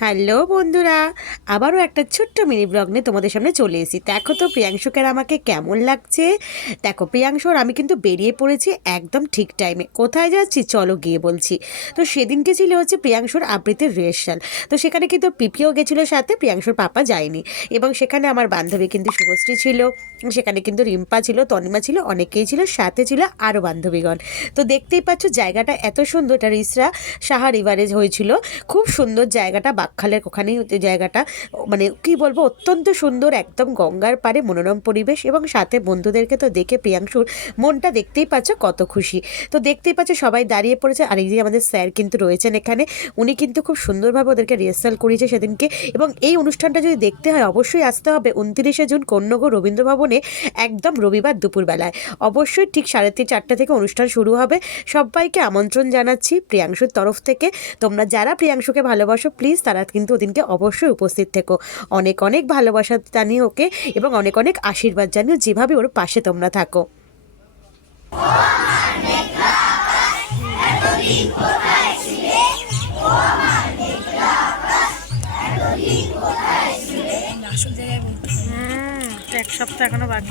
Hello বন্ধুরা, আবারও একটা ছোট্ট মিনি ব্লগ নিয়ে তোমাদের সামনে চলে এসেছি। দেখো তো, প্রিয়াংশুকের আমাকে কেমন লাগছে? দেখো, প্রিয়াংশুর আমি কিন্তু বেরিয়ে পড়েছি একদম ঠিক টাইমে কোথায় যাচ্ছি? চলো গিয়ে বলছি। তো সেদিনকে ছিল হচ্ছে প্রিয়াংশুর আবৃত্তির রিহার্সাল তো সেখানে কিন্তু পিপিও গেছিল সাথে, প্রিয়াংশুর পাপা যায়নি। এবং সেখানে আমার বান্ধবী কিন্তু শুভশ্রী ছিল, সেখানে কিন্তু রিম্পা ছিল, তনিমা ছিল, অনেকেই ছিল, সাথে ছিল আরও বান্ধবীগণ। তো দেখতেই পাচ্ছ, জায়গাটা এত সুন্দর, এটা রিসরা সাহা রিভারেজ হয়েছিল। খুব সুন্দর জায়গাটা বাকখালের ওখানেই জায়গাটা মানে কি বলব, অত্যন্ত সুন্দর, একদম গঙ্গার পারে মনোরম পরিবেশ এবং সাথে বন্ধুদেরকে তো দেখে প্রিয়াংশুর মনটা দেখতেই পাচ্ছ কত খুশি। তো দেখতেই পাচ্ছ সবাই দাঁড়িয়ে পড়েছে আর এই যে আমাদের স্যার কিন্তু রয়েছেন এখানে, উনি কিন্তু খুব সুন্দরভাবে ওদেরকে রিহার্সাল করিয়েছে সেদিনকে এবং এই অনুষ্ঠানটা যদি দেখতে হয় অবশ্যই আসতে হবে উনত্রিশে জুন কন্যগর রবীন্দ্র ভবনে একদম রবিবার দুপুরবেলায়। অবশ্যই ঠিক সাড়ে তিন, চারটে থেকে অনুষ্ঠান শুরু হবে। সবাইকে আমন্ত্রণ জানাচ্ছি প্রিয়াংশুর তরফ থেকে। তোমরা যারা প্রিয়াংশুকে ভালোবাসো প্লিজ তারা কিন্তু ওদিনকে অবশ্যই উপস্থিত থেকো। অনেক অনেক ভালোবাসা জানিয়ে ওকে এবং অনেক অনেক আশীর্বাদ জানিয়ে যেভাবে ওর পাশে তোমরা থাকো। আসল এক সপ্তাহ এখনও বাকি।